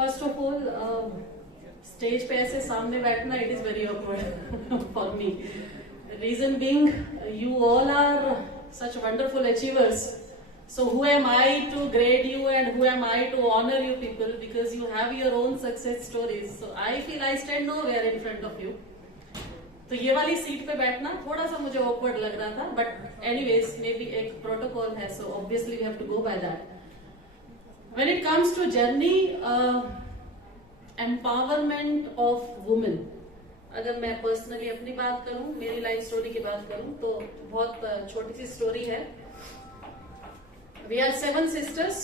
First of all stage पे ऐसे सामने बैठना it is very awkward for me. Reason being you all are such wonderful achievers. So who am I to grade you and who am I to honor you people, because you have your own success stories. So I feel I stand nowhere in front of you. तो ये वाली seat पे बैठना थोड़ा सा मुझे awkward लग रहा था, but anyways maybe एक प्रोटोकॉल है, so obviously we have to go by that. When it comes to journey empowerment of women, अगर मैं पर्सनली अपनी बात करूं, मेरी लाइफ स्टोरी की बात करूं, तो बहुत छोटी सी स्टोरी है. We are 7 sisters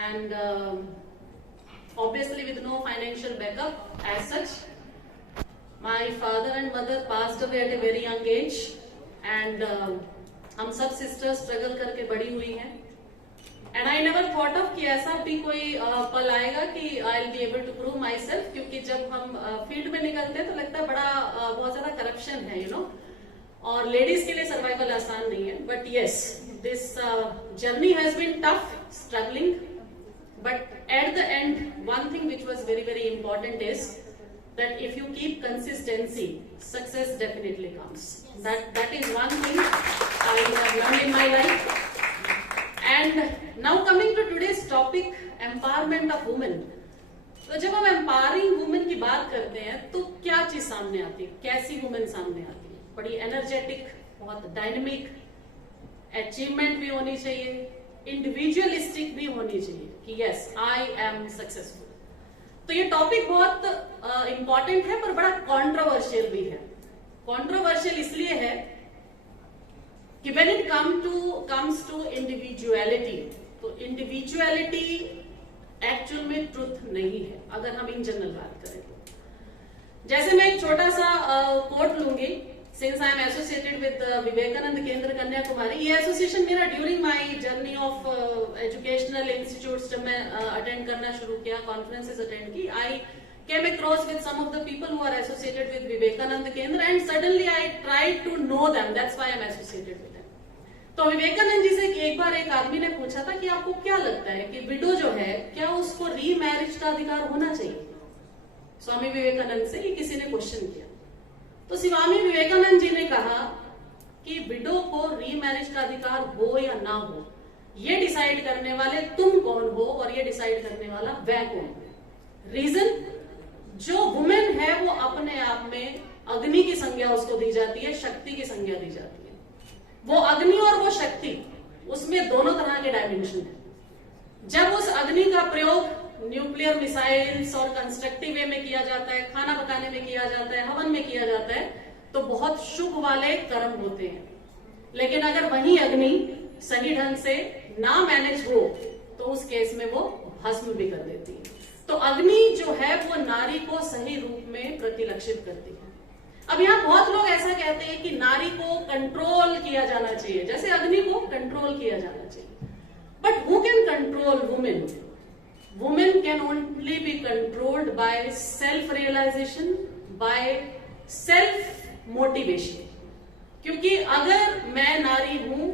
and obviously with no financial backup as such. My father and mother passed away at a very young age and हम सब sisters struggle करके बड़ी हुई हैं. And I never thought of कि ऐसा भी कोई पल आएगा कि I'll be able to prove myself, क्योंकि जब हम फील्ड में निकलते हैं तो लगता है बड़ा बहुत ज्यादा करप्शन है, यू नो, और लेडीज के लिए सर्वाइवल आसान नहीं है. But yes, this journey has been tough, struggling, but at the end one thing which was very very important is that if you keep consistency, success definitely comes. That is one thing I have learned in my life. And now coming to today's topic, empowerment of women. तो जब हम empowering women की बात करते हैं तो क्या चीज सामने आती है, कैसी women सामने आती है? बड़ी energetic, बहुत dynamic, achievement भी होनी चाहिए, individualistic भी होनी चाहिए कि yes, I am successful. तो ये टॉपिक बहुत इंपॉर्टेंट है पर बड़ा कंट्रोवर्शियल भी है. कंट्रोवर्शियल इसलिए है कि when it comes to individuality, तो इंडिविजुअलिटी एक्चुअल में ट्रुथ नहीं है अगर हम इन जनरल बात करें तो. जैसे मैं एक छोटा सा कोट लूंगी, since I am associated with Vivekananda Kendra Kanyakumari. ये एसोसिएशन मेरा during my journey of educational institutes, जब मैं अटेंड करना शुरू किया, कॉन्फ्रेंसेस अटेंड की, आई came across with some of the people who are associated with Vivekananda Kendra and suddenly I tried to know them. That's why I'm associated with them. तो विवेकानंद जी से एक बार एक आदमी ने पूछा था कि आपको क्या लगता है कि विडो जो है क्या उसको रीमैरिज का अधिकार होना चाहिए? स्वामी विवेकानंद से ये किसी ने क्वेश्चन किया. तो स्वामी विवेकानंद जी ने कहा कि विडो को रीमैरिज का अधिकार हो या ना हो, ये डिसाइड करने वाले तुम कौन हो और ये डिसाइड करने वाला वह कौन हो. रीजन, जो वुमेन है वो अपने आप में अग्नि की संज्ञा उसको दी जाती है, शक्ति की संज्ञा दी जाती है. वो अग्नि और वो शक्ति, उसमें दोनों तरह के डायमेंशन है. जब उस अग्नि का प्रयोग न्यूक्लियर मिसाइल्स और कंस्ट्रक्टिव वे में किया जाता है, खाना पकाने में किया जाता है, हवन में किया जाता है, तो बहुत शुभ वाले कर्म होते हैं. लेकिन अगर वही अग्नि सही ढंग से ना मैनेज हो तो उस केस में वो भस्म भी कर देती है. तो अग्नि जो है वो नारी को सही रूप में प्रतिलक्षित करती है. अब यहाँ बहुत लोग ऐसा कहते हैं कि नारी को कंट्रोल किया जाना चाहिए, जैसे अग्नि को कंट्रोल किया जाना चाहिए. But who can control women? Women can only be controlled by self realisation, by self motivation. क्योंकि अगर मैं नारी हूं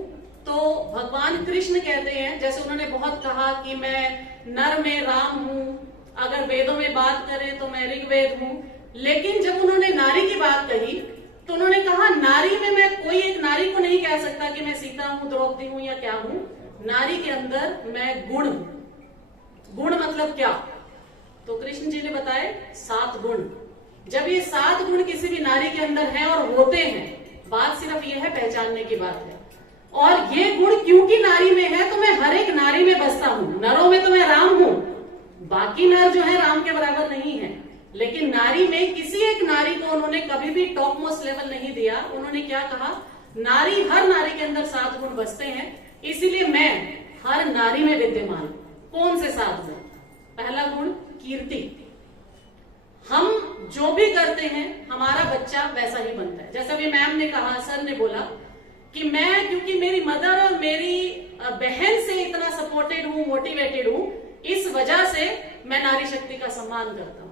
तो भगवान कृष्ण कहते हैं, जैसे उन्होंने बहुत कहा कि मैं नर में राम हूं, अगर वेदों में बात करें तो मैं ऋग्वेद हूं. लेकिन जब उन्होंने नारी की बात कही तो उन्होंने कहा नारी में मैं कोई एक नारी को नहीं कह सकता कि मैं सीता हूं, द्रौपदी हूं या क्या हूं. नारी के अंदर मैं गुण हूं. गुण मतलब क्या? तो कृष्ण जी ने बताए 7 गुण. जब ये 7 गुण किसी भी नारी के अंदर है और होते हैं, बात सिर्फ ये है पहचानने की बात है. और ये गुण क्योंकि नारी में है तो मैं हर एक नारी में बसता हूं. नरों में तो मैं राम हूं, बाकी नर जो है राम के बराबर नहीं है. लेकिन नारी में किसी एक नारी को उन्होंने कभी भी टॉप मोस्ट लेवल नहीं दिया. उन्होंने क्या कहा? नारी, हर नारी के अंदर 7 गुण बसते हैं, इसीलिए मैं हर नारी में विद्यमान. कौन से 7 गुण? पहला गुण कीर्ति. हम जो भी करते हैं हमारा बच्चा वैसा ही बनता है. जैसे अभी मैम ने कहा, सर ने बोला कि मैं क्योंकि मेरी मदर और मेरी बहन से इतना सपोर्टेड हूं, मोटिवेटेड हूं, इस वजह से मैं नारी शक्ति का सम्मान करता हूं.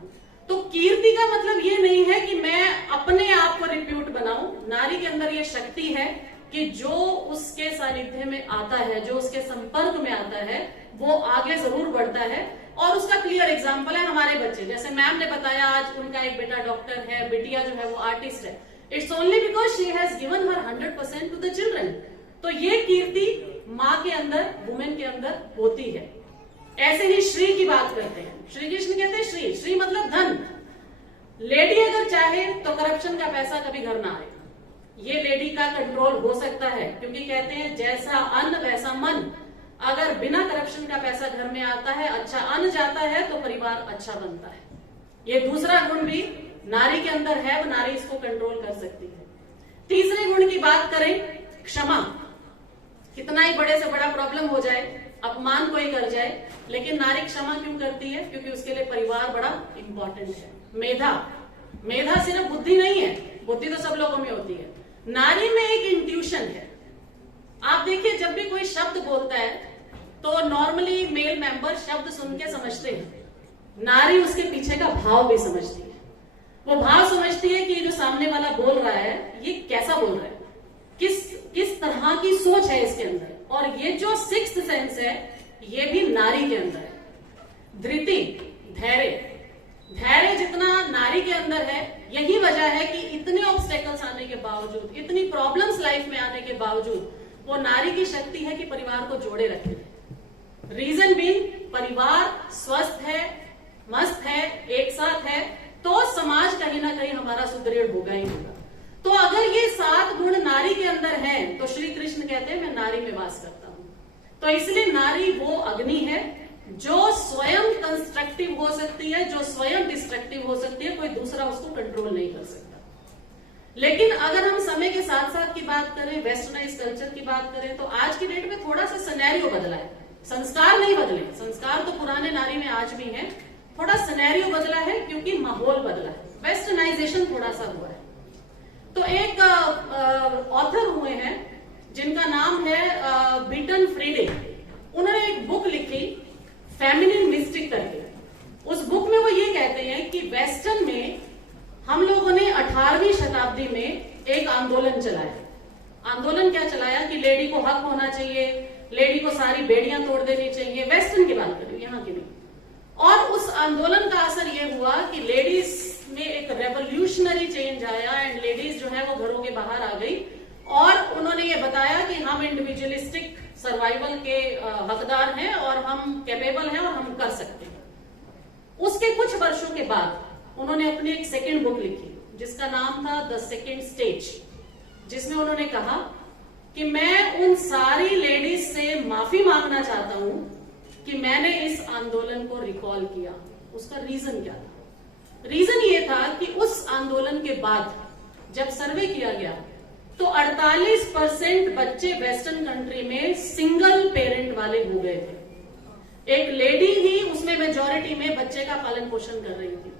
तो कीर्ति का मतलब ये नहीं है कि मैं अपने आप को रिप्यूट बनाऊं. नारी के अंदर ये शक्ति है कि जो उसके सानिध्य में आता है, जो उसके संपर्क में आता है, वो आगे जरूर बढ़ता है. और उसका क्लियर एग्जाम्पल है हमारे बच्चे। जैसे मैम ने बताया आज उनका एक बेटा डॉक्टर है, बिटिया जो है वो आर्टिस्ट है। It's only because she has given her 100% to the children. तो ये कीर्ति माँ के अंदर, वुमेन के अंदर होती है। ऐसे ही श्री की बात करते हैं। श्री कृष्ण कहते हैं श्री, श्री मतलब धन। लेडी अगर चाहे तो करप्शन का पैसा कभी घर ना आए, ये लेडी का कंट्रोल हो सकता है, क्योंकि कहते हैं जैसा अन्न वैसा मन। अगर बिना करप्शन का पैसा घर में आता है, अच्छा अन्न जाता है, तो परिवार अच्छा बनता है। ये दूसरा गुण भी नारी के अंदर है, वो नारी इसको कंट्रोल कर सकती है। तीसरे गुण की बात करें, क्षमा। कितना ही बड़े से बड़ा प्रॉब्लम हो जाए, अपमान कोई कर जाए, लेकिन नारी क्षमा क्यों करती है? क्योंकि उसके लिए परिवार बड़ा इंपॉर्टेंट है। मेधा, मेधा सिर्फ बुद्धि नहीं है, बुद्धि तो सब लोगों में होती है। नारी में एक इंट्यूशन है। आप देखिए जब भी कोई शब्द बोलता है तो नॉर्मली मेल मेंबर शब्द सुन के समझते हैं, नारी उसके पीछे का भाव भी समझती है। वो भाव समझती है कि ये जो सामने वाला बोल रहा है ये कैसा बोल रहा है, किस तरह की सोच है इसके अंदर। और ये जो सिक्स्थ सेंस है ये भी नारी के अंदर है। धृति, धैर्य, धैर्य जितना नारी के अंदर है, यही वजह है कि इतने ऑब्स्टेकल्स आने के बावजूद, इतनी प्रॉब्लम्स लाइफ में आने के बावजूद वो नारी की शक्ति है कि परिवार को जोड़े रखे। रीजन भी परिवार स्वस्थ है, मस्त है, एक साथ है, तो समाज कहीं ना कहीं हमारा सुदृढ़ होगा ही होगा। तो अगर ये 7 गुण नारी के अंदर हैं, तो श्री कृष्ण कहते हैं मैं नारी में वास करता हूं। तो इसलिए नारी वो अग्नि है जो स्वयं कंस्ट्रक्टिव हो सकती है, जो स्वयं डिस्ट्रक्टिव हो सकती है, कोई दूसरा उसको कंट्रोल नहीं कर सकता। लेकिन अगर हम समय के साथ साथ की बात करें, वेस्टर्नाइज कल्चर की बात करें, तो आज की डेट में थोड़ा सा सिनेरियो बदला है। संस्कार नहीं बदले, संस्कार तो पुराने नारी में आज भी है, थोड़ा सिनेरियो बदला है क्योंकि माहौल बदला है, वेस्टर्नाइजेशन थोड़ा सा हुआ है। तो एक ऑथर हुए हैं जिनका नाम है बीटन फ्रीडे। उन्होंने एक बुक लिखी फेमिनिन मिस्टिक करके। उस बुक में वो ये कहते हैं कि वेस्टर्न में हम लोगों ने 18वीं शताब्दी में एक आंदोलन चलाया। आंदोलन क्या चलाया कि लेडी को हक होना चाहिए, लेडी को सारी बेड़ियां तोड़ देनी चाहिए। वेस्टर्न की बात करूं, यहाँ की नहीं। और उस आंदोलन का असर यह हुआ कि लेडीज में एक रेवोल्यूशनरी चेंज आया एंड लेडीज जो है वो घरों के बाहर आ गई और उन्होंने ये बताया कि हम इंडिविजुअलिस्टिक सर्वाइवल के हकदार हैं और हम कैपेबल हैं और हम कर सकते हैं। उसके कुछ वर्षों के बाद उन्होंने अपनी एक सेकेंड बुक लिखी जिसका नाम था द सेकेंड स्टेज, जिसमें उन्होंने कहा कि मैं उन सारी लेडीज से माफी मांगना चाहता हूं कि मैंने इस आंदोलन को रिकॉल किया। उसका रीजन क्या था? रीजन ये था कि उस आंदोलन के बाद जब सर्वे किया गया तो 48% बच्चे वेस्टर्न कंट्री में सिंगल पेरेंट वाले हो गए थे। एक लेडी ही उसमें मेजॉरिटी में बच्चे का पालन पोषण कर रही थी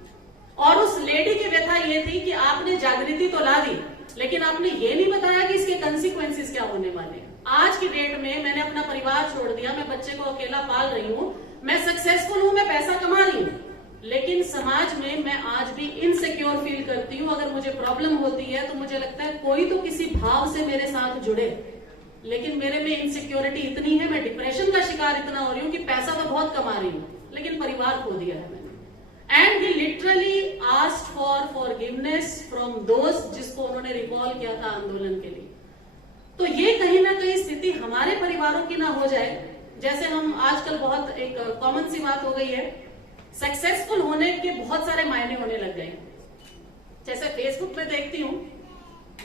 और उस लेडी की व्यथा ये थी कि आपने जागृति तो ला दी लेकिन आपने ये नहीं बताया कि इसके कंसिक्वेंसेस क्या होने वाले हैं। आज की डेट में मैंने अपना परिवार छोड़ दिया, मैं बच्चे को अकेला पाल रही हूँ, मैं सक्सेसफुल हूँ, मैं पैसा कमा रही हूँ, लेकिन समाज में मैं आज भी इनसिक्योर फील करती हूँ। अगर मुझे प्रॉब्लम होती है तो मुझे लगता है कोई तो किसी भाव से मेरे साथ जुड़े, लेकिन मेरे में इनसिक्योरिटी इतनी है, मैं डिप्रेशन का शिकार इतना हो रही हूँ कि पैसा तो बहुत कमा रही हूँ लेकिन परिवार खो दिया है मैंने। And he literally asked for forgiveness from those जिसको उन्होंने रिकॉल किया था आंदोलन के लिए। तो ये कहीं ना कहीं स्थिति हमारे परिवारों की ना हो जाए। जैसे हम आजकल बहुत एक कॉमन सी बात हो गई है, सक्सेसफुल होने के बहुत सारे मायने होने लग गए। जैसे फेसबुक पे देखती हूँ,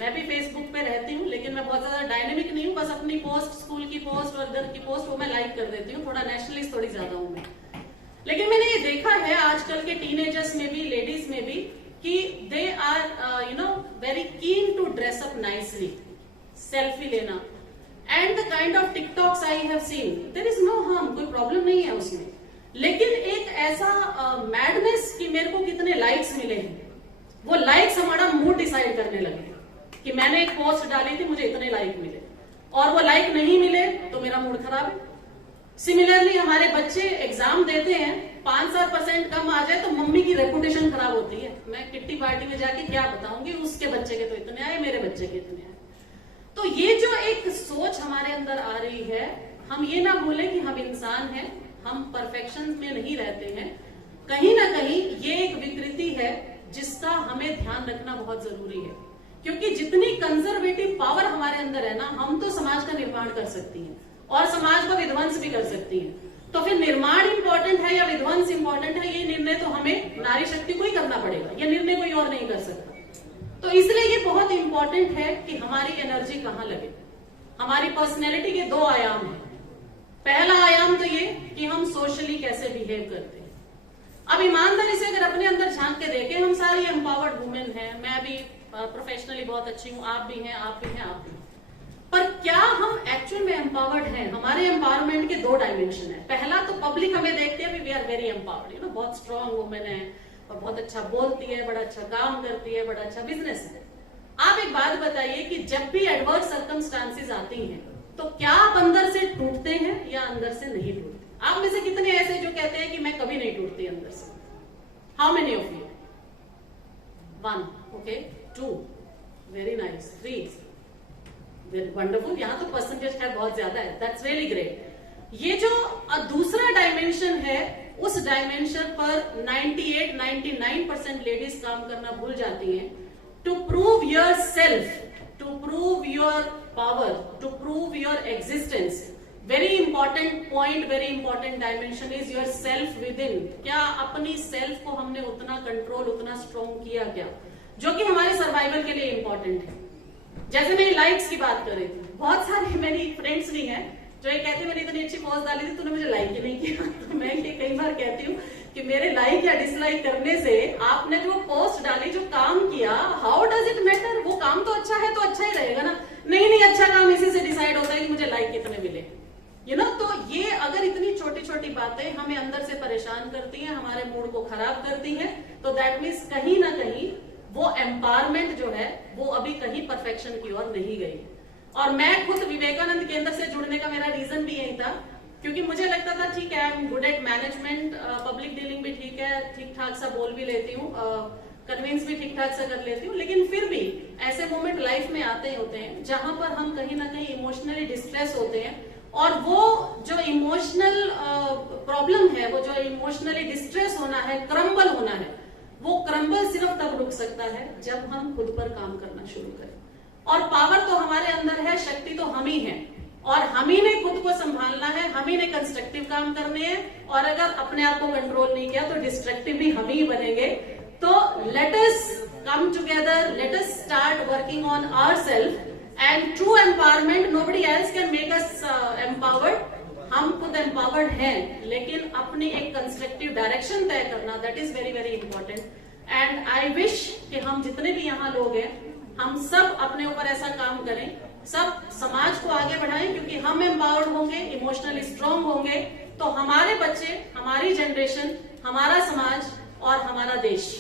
मैं भी फेसबुक पे रहती हूँ लेकिन मैं बहुत ज्यादा डायनेमिक नहीं हूँ, बस अपनी पोस्ट, स्कूल की पोस्ट और घर की पोस्ट वो मैं लाइक कर देती हूँ, थोड़ा नेशनलिस्ट थोड़ी ज्यादा हूँ मैं। लेकिन मैंने ये देखा है आजकल के टीनेजर्स में भी, लेडीज में भी, कि they are very keen to dress up nicely, selfie लेना and the kind of TikToks I have seen, there is no harm, कोई प्रॉब्लम नहीं है उसमें। लेकिन एक ऐसा मैडनेस कि मेरे को कितने लाइक्स मिले हैं, वो लाइक्स हमारा मूड डिसाइड करने लगे कि मैंने एक पोस्ट डाली थी, मुझे इतने लाइक मिले, और वो लाइक नहीं मिले तो मेरा मूड खराब है। सिमिलरली हमारे बच्चे एग्जाम देते हैं, 5-7% कम आ जाए तो मम्मी की रेपुटेशन खराब होती है। मैं किट्टी पार्टी में जाके क्या बताऊंगी, उसके बच्चे के तो इतने आए, मेरे बच्चे के इतने आए। तो ये जो एक सोच हमारे अंदर आ रही है, हम ये ना भूलें कि हम इंसान हैं हम परफेक्शन में नहीं रहते हैं, कहीं ना कहीं ये एक विकृति है जिसका हमें ध्यान रखना बहुत जरूरी है। क्योंकि जितनी कंजर्वेटिव पावर हमारे अंदर है ना, हम तो समाज का निर्माण कर सकती हैं और समाज को विध्वंस भी कर सकती हैं। तो फिर निर्माण इंपॉर्टेंट है या विध्वंस इंपॉर्टेंट है, ये निर्णय तो हमें नारी शक्ति को ही करना पड़ेगा, ये निर्णय कोई और नहीं कर सकता। तो इसलिए ये बहुत इंपॉर्टेंट है कि हमारी एनर्जी कहाँ लगे। हमारी पर्सनैलिटी के दो आयाम हैं। पहला आयाम तो ये कि हम सोशली कैसे बिहेव करते हैं। अब ईमानदारी से अगर अपने अंदर झांक के देखें, हम सारी एम्पावर्ड वुमेन हैं, मैं भी प्रोफेशनली बहुत अच्छी हूँ, आप भी हैं, आप भी हैं, आप भी, पर क्या हम एक्चुअल में एम्पावर्ड हैं? हमारे एम्पावरमेंट के दो डायमेंशन है। पहला तो पब्लिक हमें देखती है, we are very empowered, you know, बहुत स्ट्रांग वुमेन है और बहुत अच्छा बोलती है, बड़ा अच्छा काम करती है, बड़ा अच्छा बिजनेस है। आप एक बात बताइए कि जब भी एडवर्स सर्कमस्टांसेस आती हैं तो क्या आप अंदर से टूटते हैं या अंदर से नहीं टूटते? आप में से कितने ऐसे जो कहते हैं कि मैं कभी नहीं टूटती अंदर से? How many of you? 1, okay, 2, very nice, 3, very wonderful. यहाँ तो परसेंटेज है बहुत ज्यादा है, दैट्स रियली ग्रेट। ये जो दूसरा डायमेंशन है, उस डायमेंशन पर 98-99% लेडीज काम करना भूल जाती हैं। To prove yourself, to prove your power, to prove your existence, very important point, very important dimension is yourself within. क्या अपनी सेल्फ को हमने उतना कंट्रोल, उतना स्ट्रॉन्ग किया क्या, जो कि हमारे सर्वाइवल के लिए इंपॉर्टेंट है। जैसे मेरी लाइक्स की बात कर रही थी, बहुत सारी मेरी फ्रेंड्स भी हैं जो ये कहते हैं मैंने इतनी अच्छी पोस्ट डाली थी, तूने मुझे लाइक ही नहीं किया। तो मैं ये कई बार कहती हूँ कि मेरे लाइक या डिसलाइक करने से आपने जो पोस्ट डाली, जो काम किया, हाउ डज इट मैटर? वो काम तो अच्छा है तो अच्छा ही रहेगा ना। नहीं, अच्छा काम इसी से डिसाइड होता है कि मुझे लाइक कितने मिले, यू नो। तो ये अगर इतनी छोटी छोटी बातें हमें अंदर से परेशान करती हैं, हमारे मूड को खराब करती हैं, तो दैट मीन्स कहीं ना कहीं वो एम्पावरमेंट जो है वो अभी कहीं परफेक्शन की ओर नहीं गई। और मैं खुद विवेकानंद केंद्र से जुड़ने का मेरा रीजन भी यही था, क्योंकि मुझे लगता था ठीक है, I am good at management, public dealing भी ठीक है, ठीक ठाक सा बोल भी लेती हूँ, कन्विंस भी ठीक ठाक सा कर लेती हूँ, लेकिन फिर भी ऐसे मोमेंट लाइफ में आते ही होते हैं जहां पर हम कहीं ना कहीं इमोशनली डिस्ट्रेस होते हैं। और वो जो इमोशनल प्रॉब्लम है, वो जो इमोशनली डिस्ट्रेस होना है, क्रम्बल होना है, वो क्रम्बल सिर्फ तब रुक सकता है जब हम खुद पर काम करना शुरू करें। और पावर तो हमारे अंदर है, शक्ति तो हम ही है, और हम ही ने खुद को संभालना है, हम ही ने कंस्ट्रक्टिव काम करने हैं। और अगर अपने आप को कंट्रोल नहीं किया तो डिस्ट्रक्टिव भी हम ही बनेंगे। तो let us come together, let us start working on ourself, and true empowerment, nobody else can make us empowered. हम खुद एम्पावर्ड हैं, लेकिन अपनी एक कंस्ट्रक्टिव डायरेक्शन तय करना, that is very very important. And I wish कि हम जितने भी यहाँ लोग हैं, हम सब अपने ऊपर ऐसा काम करें, सब समाज को आगे बढ़ाएं, क्योंकि हम एम्पावर्ड होंगे, इमोशनली स्ट्रांग होंगे, तो हमारे बच्चे, हमारी जनरेशन, हमारा समाज और हमारा देश,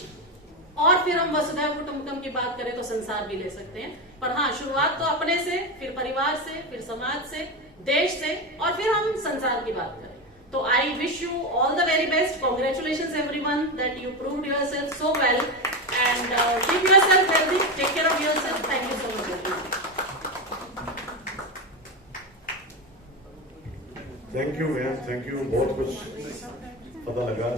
और फिर हम वसुधैव कुटुंबकम की बात करें तो संसार भी ले सकते हैं। पर हाँ, शुरुआत तो अपने से, फिर परिवार से, फिर समाज से, देश से, और फिर हम संसार की बात करें। तो I wish you all the very best, congratulations everyone that you proved yourself so well, and keep yourself healthy, take care of yourself. Thank you so much. Thank you ma'am, thank you, बहुत कुछ पता लगा।